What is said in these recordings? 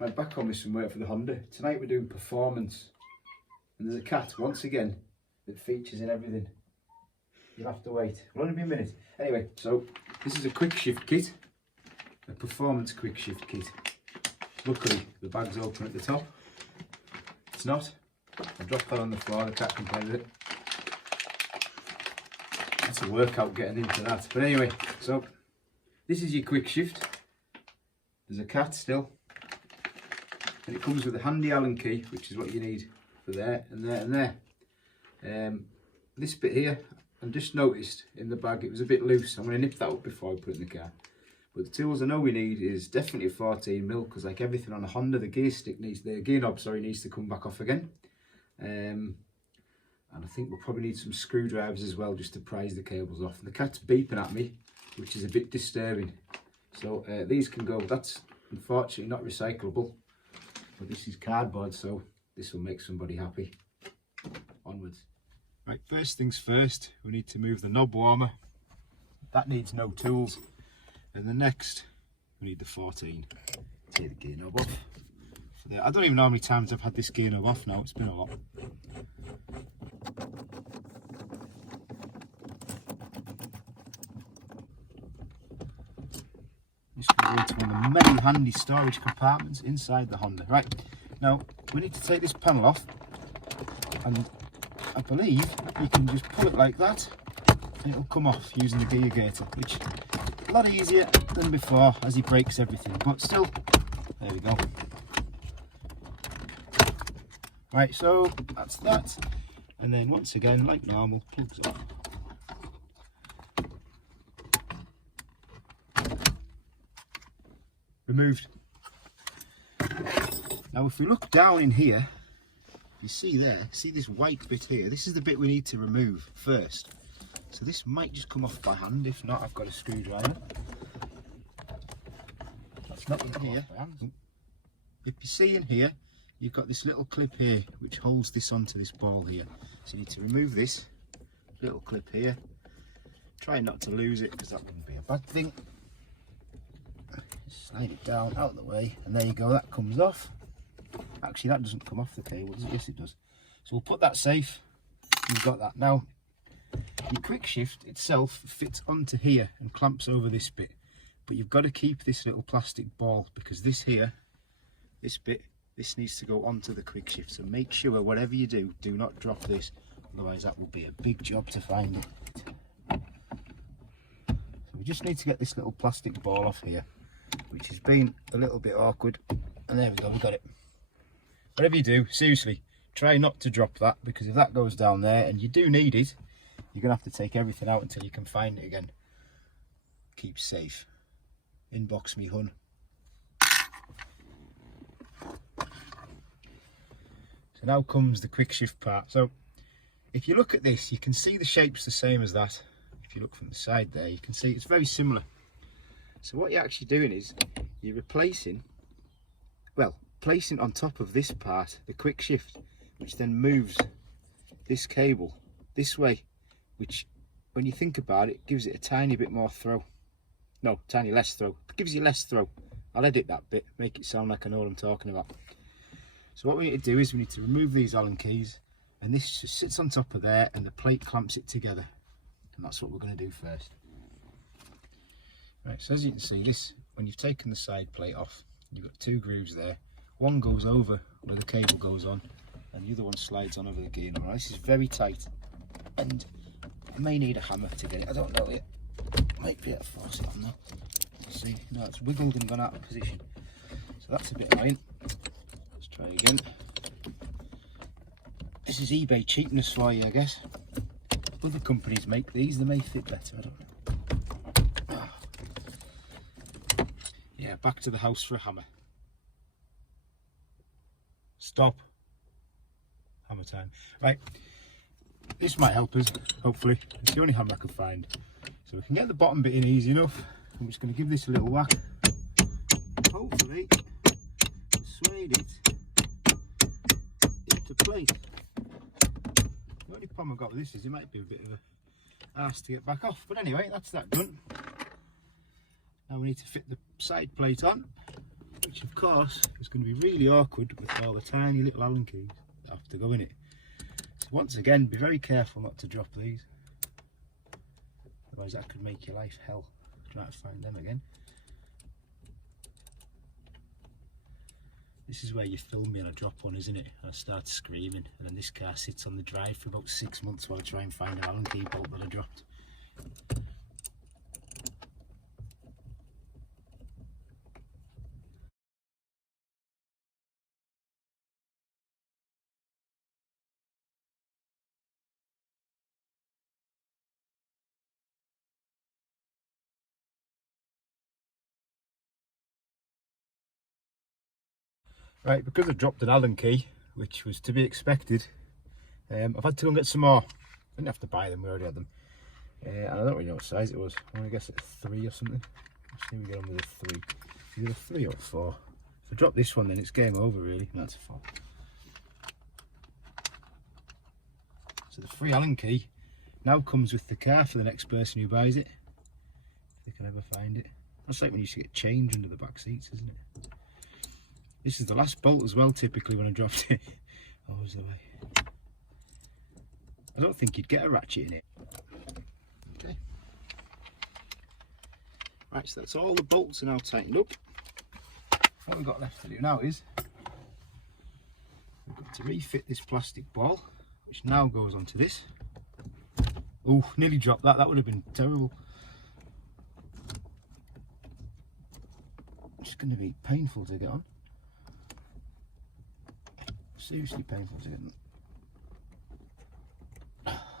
Right, back on with some work for the Honda. Tonight we're doing performance. And there's a cat, once again, that features in everything. You'll have to wait. It'll only be a minute. Anyway, so this is a Quickshift kit. A performance Quickshift kit. Luckily, the bag's open at the top. It's not. I dropped that on the floor, the cat can play with it. That's a workout getting into that. But anyway, so this is your Quickshift. There's a cat still. And it comes with a handy Allen key, which is what you need for there and there and there. This bit here, I've just noticed in the bag it was a bit loose. I'm going to nip that up before I put it in the car. But the tools I know we need is definitely a 14mm, because like everything on a Honda, the gear knob needs to come back off again. And I think we'll probably need some screwdrivers as well, just to prise the cables off. And the cat's beeping at me, which is a bit disturbing. So these can go. That's unfortunately not recyclable, but this is cardboard, so this will make somebody happy. Onwards. Right, first things first, we need to move the knob warmer. That needs no tools. And the next, we need the 14. Take the gear knob off. I don't even know how many times I've had this gear knob off now, it's been a lot. This goes into one of the many handy storage compartments inside the Honda. Right, now we need to take this panel off, and I believe you can just pull it like that and it'll come off using the gear gator, which is a lot easier than before as he breaks everything, but still, there we go. Right, so that's that, and then once again, like normal, plugs off. Removed. Now if we look down in here, you see there, see this white bit here, this is the bit we need to remove first. So this might just come off by hand, if not I've got a screwdriver. That's not in here. If you see in here, you've got this little clip here which holds this onto this ball here. So you need to remove this little clip here. Try not to lose it, because that wouldn't be a bad thing. Slide it down out of the way, and there you go, that comes off. Actually, that doesn't come off the cable, does it? Yes, it does. So we'll put that safe. You've got that. Now, your Quickshift itself fits onto here and clamps over this bit, but you've got to keep this little plastic ball, because this here, this bit, this needs to go onto the Quickshift. So make sure whatever you do, do not drop this, otherwise that will be a big job to find it. So we just need to get this little plastic ball off here, which has been a little bit awkward, and there we go, we got it. Whatever you do, seriously, try not to drop that, because if that goes down there and you do need it, you're going to have to take everything out until you can find it again. Keep safe. Inbox me, hun. So now comes the Quickshift part. So if you look at this, you can see the shape's the same as that. If you look from the side there, you can see it's very similar. So what you're actually doing is you're replacing, well, placing on top of this part the Quickshift, which then moves this cable this way, which when you think about it gives it a tiny bit more throw. No, tiny less throw. It gives you less throw. I'll edit that bit, make it sound like I know what I'm talking about. So what we need to do is we need to remove these Allen keys, and this just sits on top of there and the plate clamps it together, and that's what we're going to do first. Right, so as you can see, this, when you've taken the side plate off, you've got two grooves there. One goes over where the cable goes on, and the other one slides on over the gear knob. This is very tight, and I may need a hammer to get it. I don't know yet. Might be able to force it on there. See, no, it's wiggled and gone out of position. So that's a bit annoying. Let's try again. This is eBay cheapness for you, I guess. Other companies make these, they may fit better, I don't know. Yeah, back to the house for a hammer. Stop. Hammer time. Right, this might help us, hopefully. It's the only hammer I could find. So we can get the bottom bit in easy enough. I'm just going to give this a little whack. Hopefully, persuade it into place. The only problem I've got with this is it might be a bit of a arse to get back off. But anyway, that's that done. Now we need to fit the side plate on, which of course is going to be really awkward with all the tiny little Allen keys that have to go in it. So once again, be very careful not to drop these, otherwise that could make your life hell trying to find them again. This is where you film me and I drop one, isn't it? I start screaming, and then this car sits on the drive for about 6 months while I try and find an Allen key bolt that I dropped. Right, because I dropped an Allen key, which was to be expected, I've had to go and get some more. I didn't have to buy them, we already had them. And I don't really know what size it was. I'm going to guess it's a 3 or something. Let's see if we get on with a 3. Either a 3 or a 4. If I drop this one, then it's game over, really. That's a 4. So the free Allen key now comes with the car for the next person who buys it, if they can ever find it. That's like when you used to get change under the back seats, isn't it? This is the last bolt as well, typically, when I dropped it. Always the way. I don't think you'd get a ratchet in it. Okay. Right, so that's all the bolts are now tightened up. What we've got left to do now is we've got to refit this plastic ball, which now goes onto this. Oh, nearly dropped that. That would have been terrible. It's going to be painful to get on. Seriously painful to get on.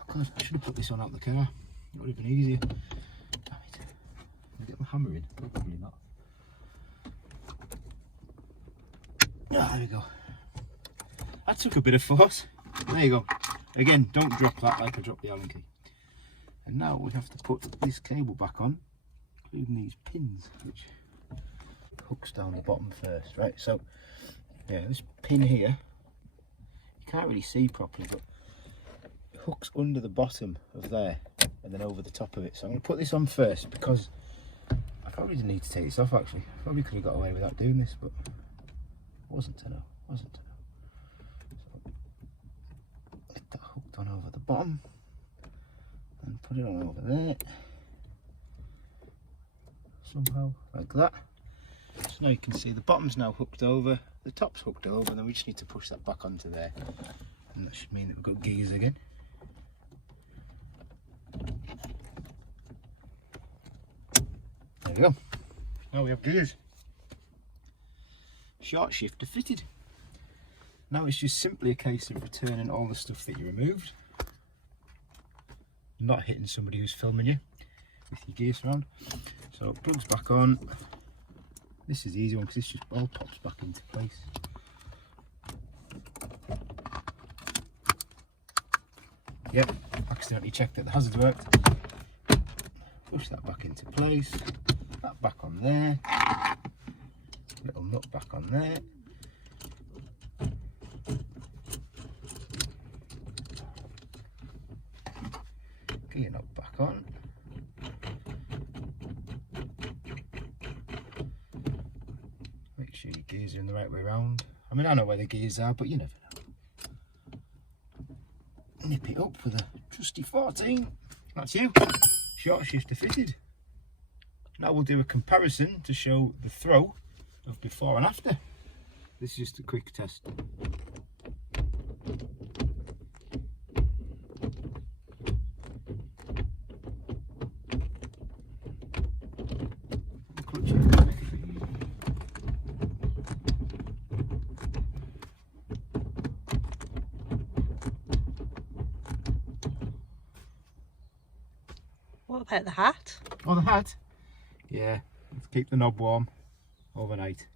God, I should have put this one out the car. It would have been easier. Damn it. Can I get my hammer in? Probably not. Ah, there we go. That took a bit of force. There you go. Again, don't drop that like I dropped the Allen key. And now we have to put this cable back on, including these pins, which hooks down the bottom first, right? So, yeah, this pin here, you can't really see properly, but it hooks under the bottom of there and then over the top of it. So I'm going to put this on first because I probably didn't need to take this off actually. I probably could have got away without doing this, but wasn't to know, wasn't to know. So get that hooked on over the bottom and put it on over there. Somehow, like that. So now you can see the bottom's now hooked over, the top's hooked over, and then we just need to push that back onto there. And that should mean that we've got gears again. There we go. Now we have gears. Short shifter fitted. Now it's just simply a case of returning all the stuff that you removed. Not hitting somebody who's filming you with your gear surround. So it plugs back on. This is the easy one because this just all pops back into place. Yep, accidentally checked that the hazard worked. Push that back into place. That back on there. Little nut back on there. Gear nut back on. Make sure your gears are in the right way around. I mean, I know where the gears are, but you never know. Nip it up with a trusty 14. That's you. Short shifter fitted. Now we'll do a comparison to show the throw of before and after. This is just a quick test. What about the hat? Oh, the hat? Yeah, let's keep the knob warm overnight.